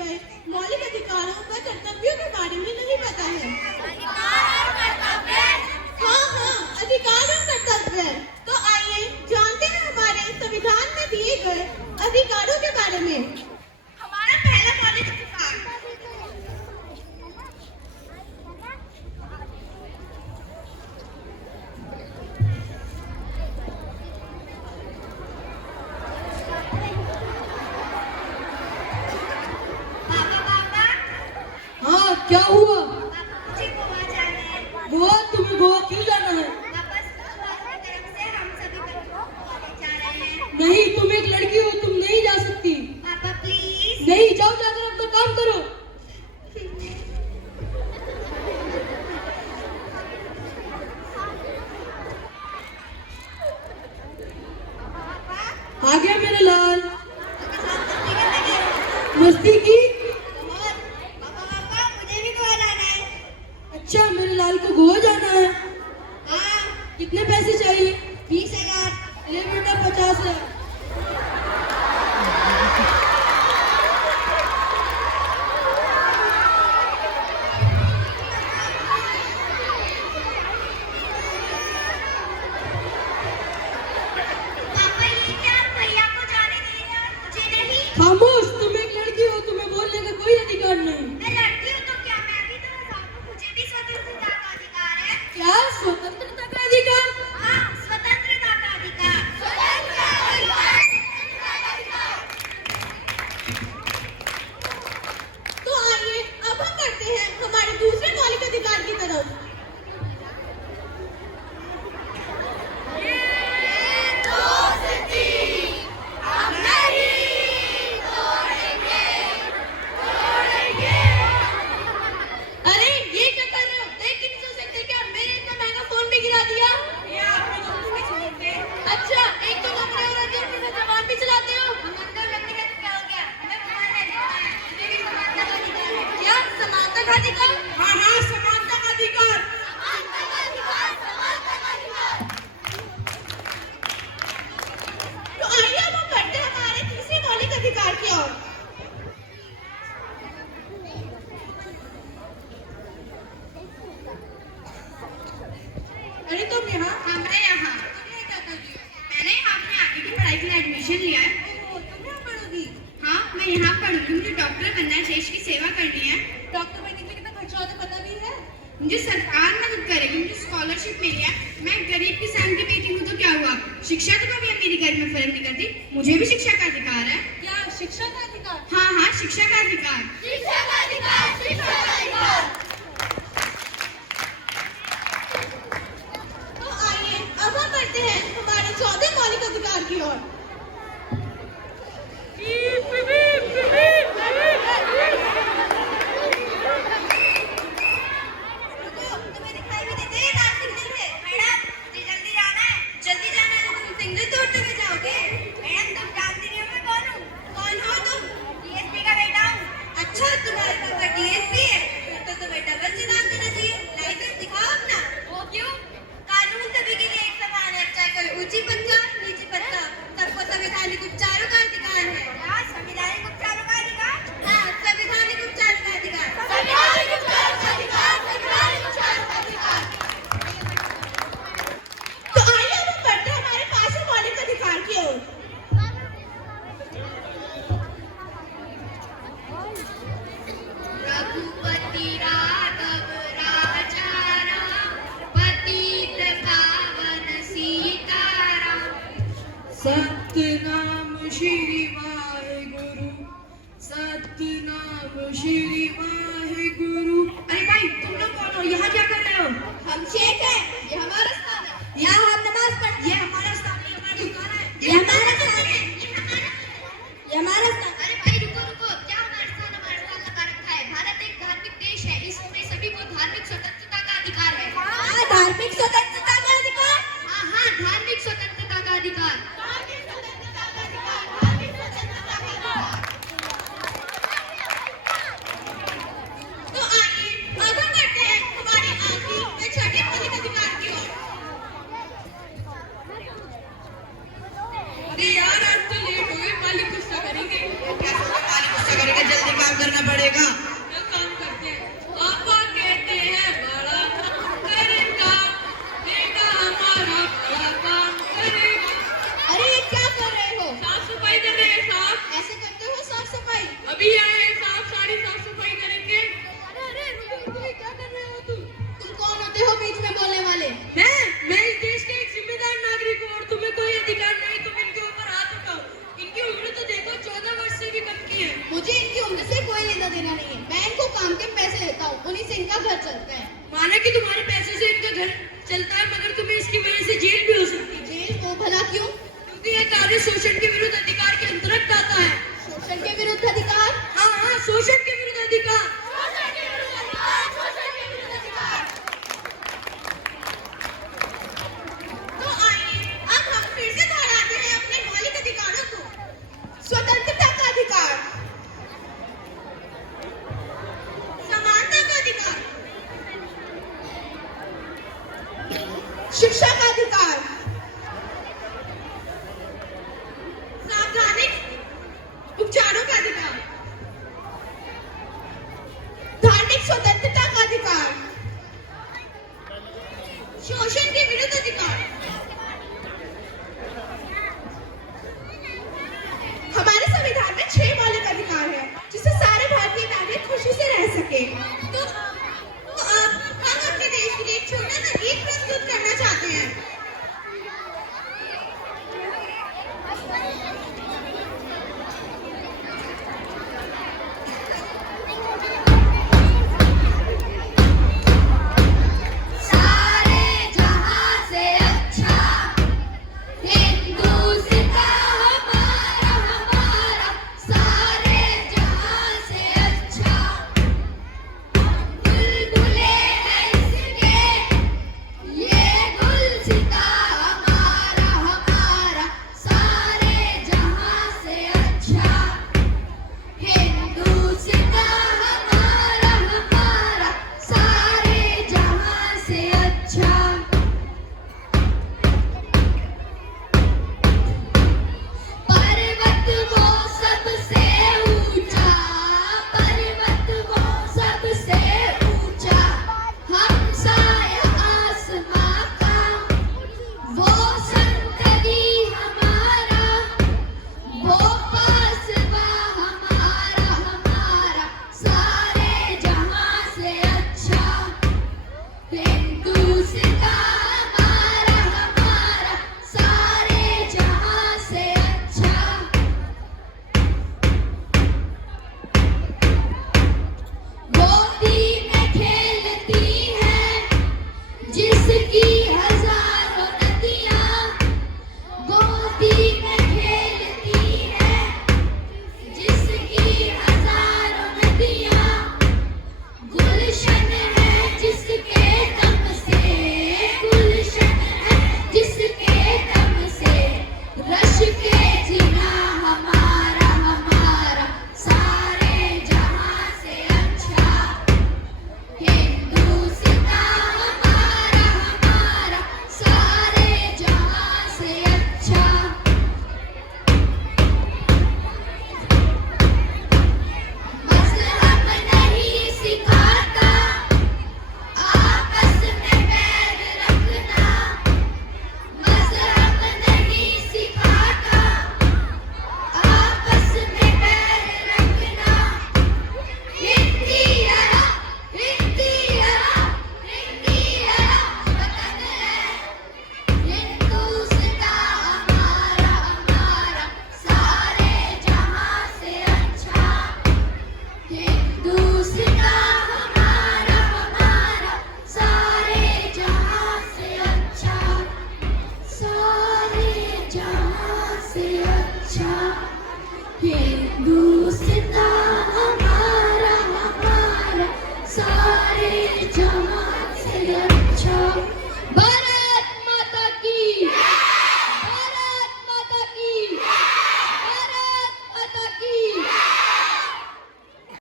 गए मौलिक अधिकारों व कर्तव्यों के बारे में नहीं पता है। हाँ हाँ, अधिकार और कर्तव्य। तो आइए जानते हैं हमारे संविधान में दिए गए अधिकारों के बारे में। हमारा पहला मौलिक अधिकार, क्या हुआ? मुझे गोवा जाना है। गोवा? तुम्हें गोवा क्यों जाना है? वापस की तरफ से हम सभी बच्चों को जा रहे हैं। नहीं, तुम एक लड़की हो, तुम नहीं जा सकती। पापा प्लीज। नहीं, जाओ, जाकर अपना काम करो। आ गया मेरा लाल। मस्ती की? अच्छा, मेरे लाल को गोवा जाना है। हाँ। कितने पैसे चाहिए? 20,000। ले बेटा, 50,000। पापा ये क्या, भैया को जाने दीजिए और मुझे नहीं। खामोश, तुम एक लड़की हो, तुम्हें बोलने का कोई अधिकार नहीं। मैं लड़की हूँ तो क्या, मैं भी तो इंसान हूँ, मुझे भी स्वतंत्रता का अधिकार है। क्या स्वतंत्रता का अधिकार? हाँ, स्वतंत्रता का अधिकार। तो आइए अब हम बढ़ते हैं हमारे दूसरे मौलिक अधिकार की तरफ। अरे ये क्या कर रहे हो? देख के नहीं चल सकते क्या? मेरे इतना महंगा फोन भी गिरा दिया। अच्छा, एक तो कमरे और अंदर फिर जवान भी चलाते हो। हम अंदर लगने का क्या हो गया? हमें घुमाने देना है। मुझे भी समानता का अधिकार है। क्या समानता का अधिकार? हाँ हाँ, समानता का अधिकार। तो आइए अब हम बढ़ते हैं हमारे तीसरे मौलिक अधिकार की ओर। अरे तुम यहाँ? हाँ, मैं यहाँ। तुम यहाँ क्या कर रही हो? मैंने यहाँ अपनी आगे की पढ़ाई के लिए एडमिशन लिया है। ओह, तुम यहाँ पढ़ोगी? हाँ, मैं यहाँ पढ़ूंगी। मुझे डॉक्टर बनना है, देश की सेवा करनी है। डॉक्टर बनने के लिए कितना खर्चा होता है पता भी है? मुझे सरकार मदद करेगी, मुझे स्कॉलरशिप मिली है। मैं गरीब किसान की बेटी हूँ तो क्या हुआ? शिक्षा तो कभी मेरी घर में फर्क नहीं करती। मुझे भी शिक्षा का अधिकार है। क्या शिक्षा का अधिकार? हाँ हाँ, शिक्षा का अधिकार। तो आइए अब हम बढ़ते हैं हमारे चौथे मौलिक अधिकार की ओर। तुम्हें दिखाई भी देते हैं लाल सिग्नल है। मैडम, मुझे जल्दी जाना है। जल्दी जाना है तो तुम सिग्नल तोड़ते हुए जाओगे। मैडम, तुम जानती नहीं हो मैं कौन हूँ? कौन हो तुम? डीएसपी का बेटा हूँ। अच्छा, तुम्हारे पापा डीएसपी है? तो तुम्हें डबल चलान देना चाहिए। लाइसेंस दिखाओ अपना। वो क्यों? कानून सभी के लिए एक समान है, चाहे कोई ऊंची पद का नीची पद का, सबको संवैधानिक उपचारों का अधिकार है। क्या संवैधानिक उपचारों का अधिकार? हाँ, संवैधानिक उपचारों का अधिकार। संवैधानिक उपचारों का अधिकार, संवैधानिक उपचारों का अधिकार। तो आइए अब हम बढ़ते हैं हमारे पांचवें मौलिक अधिकार की ओर। रघुपति राघव राजा राम, पतित पावन सीताराम। सतनाम श्री वाहेगुरु, सतनाम श्री वाहेगुरु। अरे भाई, तुम लोग कौन हो? यहाँ क्या कर रहे हो? हम शेख हैं। ये हमारा स्थान है। यहाँ हम नमाज पढ़ते हैं। ये हमारा स्थान है, ये हमारी दुकान है। ये हमारा स्थान है। ये हमारा स्थान। अरे भाई रुको रुको, क्या हमारा स्थान लगा रखा है? भारत एक धार्मिक देश है, इसमें सभी को धार्मिक स्वतंत्रता का अधिकार है। हाँ, धार्मिक स्वतंत्रता का अधिकार। हाँ हाँ, धार्मिक स्वतंत्रता का अधिकार। तो आइए अब हम बढ़ते हैं हमारे आखिरी व छठे मौलिक अधिकार की ओर। अरे यार, आज तो लेट हो गए, मालिक गुस्सा करेंगे। कैसे मालिक गुस्सा करेगा? जल्दी काम करना पड़ेगा। एक काम करते हैं, पापा कहते हैं बड़ा काम करेगा, बेटा हमारा बड़ा काम करेगा। अरे ये क्या कर रहे हो? साफ सफाई कर रहे हैं साहब। ऐसे करते हो साफ सफाई? अभी आए हैं साहब, सारी साफ सफाई करेंगे। अरे रुको, ये क्या कर रहे हो तुम कौन होते हो बीच में बोलने वाले? मैं इस देश के एक जिम्मेदार नागरिक हूँ और तुम्हें कोई अधिकार नहीं तुम इनके ऊपर हाथ उठाओ। इनकी उम्र तो देखो 14 वर्ष से भी कम की है। मुझे इनकी उम्र से कोई लेना देना नहीं है। मैं इनको काम के पैसे देता हूँ, उन्हीं से इनका घर चलता है। माना कि तुम्हारे पैसे से इनका घर चलता है, मगर तुम्हें इसकी वजह से जेल भी हो सकती है। जेल वो भला क्यों? क्योंकि यह कार्य शोषण के विरुद्ध अधिकार के अंतर्गत आता है। शोषण के विरुद्ध अधिकार? हाँ, शोषण के विरुद्ध अधिकार। तो आइए अब हम फिर से दोहराते हैं अपने मौलिक अधिकारों को। स्वतंत्र